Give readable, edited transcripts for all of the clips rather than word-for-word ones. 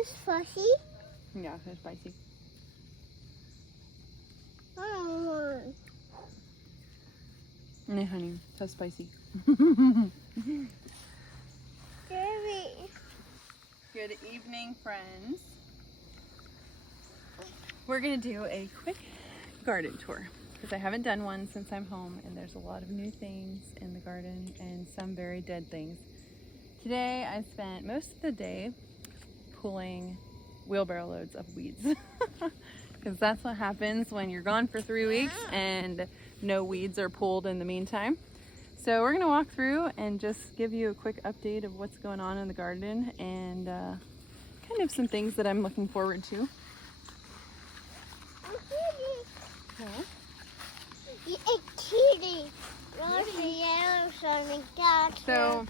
It's spicy. Yeah, they're spicy. I don't want. No, honey, so spicy. Jerry. Good evening, friends. We're gonna do a quick garden tour because I haven't done one since I'm home, and there's a lot of new things in the garden and some very dead things. Today I spent most of the day pulling wheelbarrow loads of weeds because that's what happens when you're gone for 3 weeks and no weeds are pulled in the meantime. So we're gonna walk through and just give you a quick update of what's going on in the garden and kind of some things that I'm looking forward to. So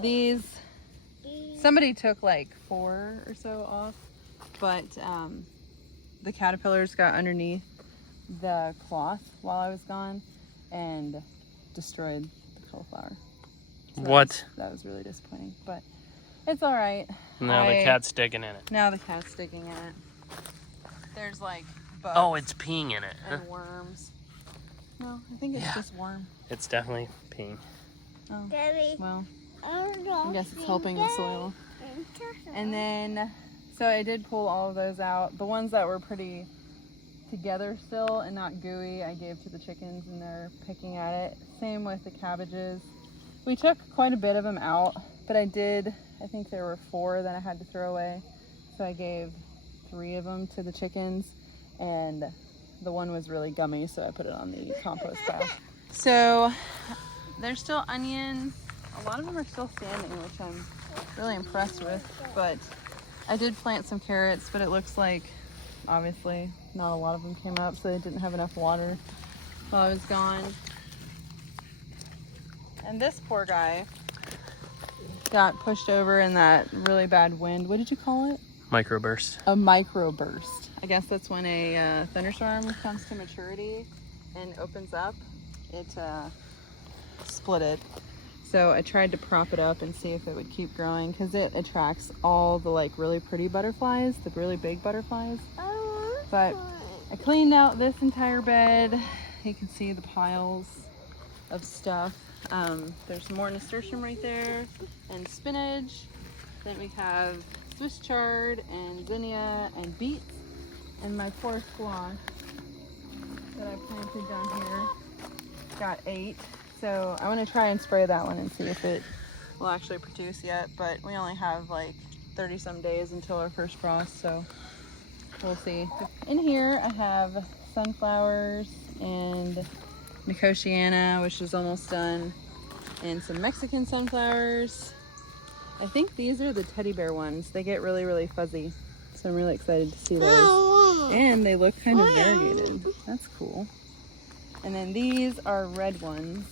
these, somebody took like 4 or so off, but the caterpillars got underneath the cloth while I was gone and destroyed the cauliflower. So What? That was really disappointing, but it's all right. Now the cat's digging in it. Now the cat's digging in it. There's like bugs. Oh, it's peeing in it. And worms. No, I think it's just worm. It's definitely peeing. Oh, Daddy, well, I guess it's helping the soil. And then, so I did pull all of those out. The ones that were pretty together still and not gooey, I gave to the chickens and they're picking at it. Same with the cabbages. We took quite a bit of them out, but I think there were 4 that I had to throw away. So I gave 3 of them to the chickens, and the one was really gummy, so I put it on the compost pile. So there's still onions. A lot of them are still standing, which I'm really impressed with, but I did plant some carrots, but it looks like obviously not a lot of them came up, so they didn't have enough water while I was gone. And this poor guy got pushed over in that really bad wind. What did you call it? Microburst. A microburst. I guess that's when a thunderstorm comes to maturity and opens up. It split it. So I tried to prop it up and see if it would keep growing because it attracts all the like really pretty butterflies, the really big butterflies. But I cleaned out this entire bed. You can see the piles of stuff. There's more nasturtium right there and spinach. Then we have Swiss chard and zinnia and beets. And my 4 squash that I planted down here got 8. So I want to try and spray that one and see if it will actually produce yet. But we only have like 30 some days until our first frost, so we'll see. In here I have sunflowers and Nicotiana, which is almost done, and some Mexican sunflowers. I think these are the teddy bear ones. They get really, really fuzzy. So I'm really excited to see those. And they look kind of variegated. That's cool. And then these are red ones.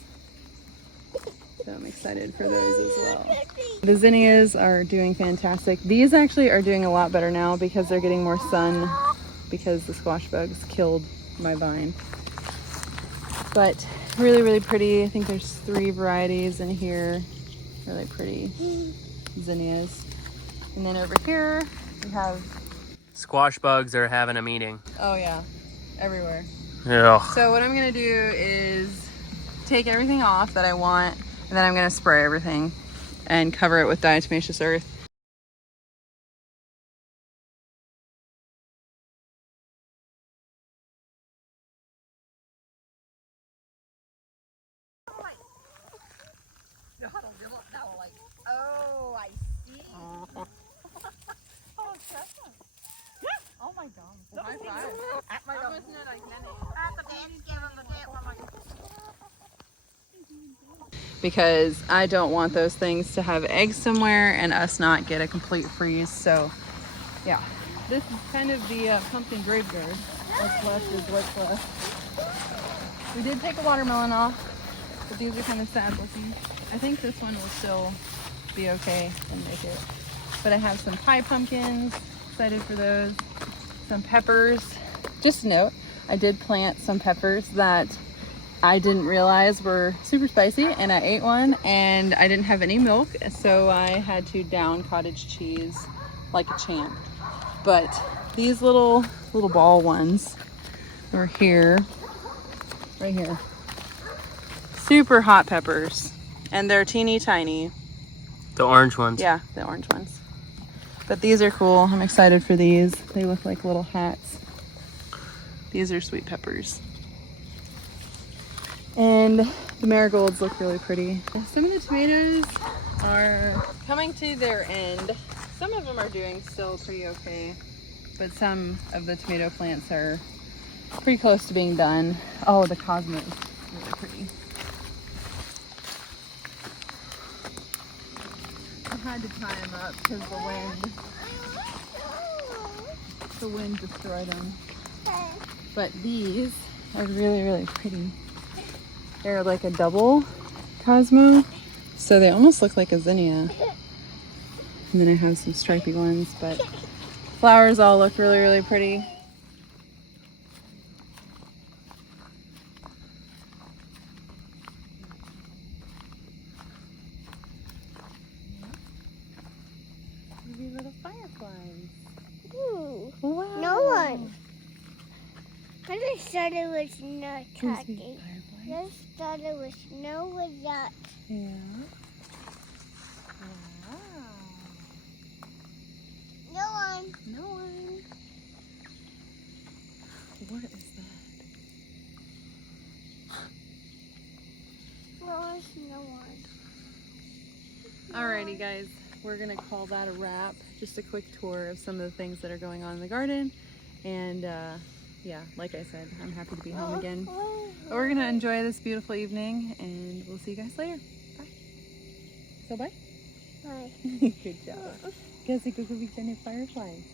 So I'm excited for those as well. The zinnias are doing fantastic. These actually are doing a lot better now because they're getting more sun because the squash bugs killed my vine. But really, really pretty. I think there's 3 varieties in here. Really pretty zinnias. And then over here we have... Squash bugs are having a meeting. Oh yeah, everywhere. Yeah. So what I'm gonna do is take everything off that I want, and then I'm gonna spray everything and cover it with diatomaceous earth. Oh, I see. Oh, oh my God. High five. Because I don't want those things to have eggs somewhere and us not get a complete freeze. So yeah, this is kind of the pumpkin graveyard. What's left is what's left. We did take a watermelon off, but these are kind of sad looking. I think this one will still be okay and make it. But I have some pie pumpkins, excited for those. Some peppers. Just a note, I did plant some peppers that I didn't realize were super spicy, and I ate one and I didn't have any milk, so I had to down cottage cheese like a champ. But these little ball ones are here, right here. Super hot peppers, and they're teeny tiny. The orange ones. Yeah, the orange ones. But these are cool. I'm excited for these. They look like little hats. These are sweet peppers. And the marigolds look really pretty. Some of the tomatoes are coming to their end. Some of them are doing still pretty okay, but some of the tomato plants are pretty close to being done. Oh, the cosmos, really pretty. I had to tie them up because the wind destroyed them. But these are really, really pretty. They're like a double cosmo, so they almost look like a zinnia. And then I have some stripy ones, but flowers all look really, really pretty. Maybe little fireflies. Ooh. Wow. No one. I just thought it was not talking. Fireflies? Just thought it was no with that. Yeah. Wow. No one. No one. What is that? No one. Alrighty guys, we're gonna call that a wrap. Just a quick tour of some of the things that are going on in the garden. And yeah, like I said, I'm happy to be home again. But we're gonna enjoy this beautiful evening and we'll see you guys later. Bye. So bye. Bye. Good job. Kasi kukubitan ni fireflies.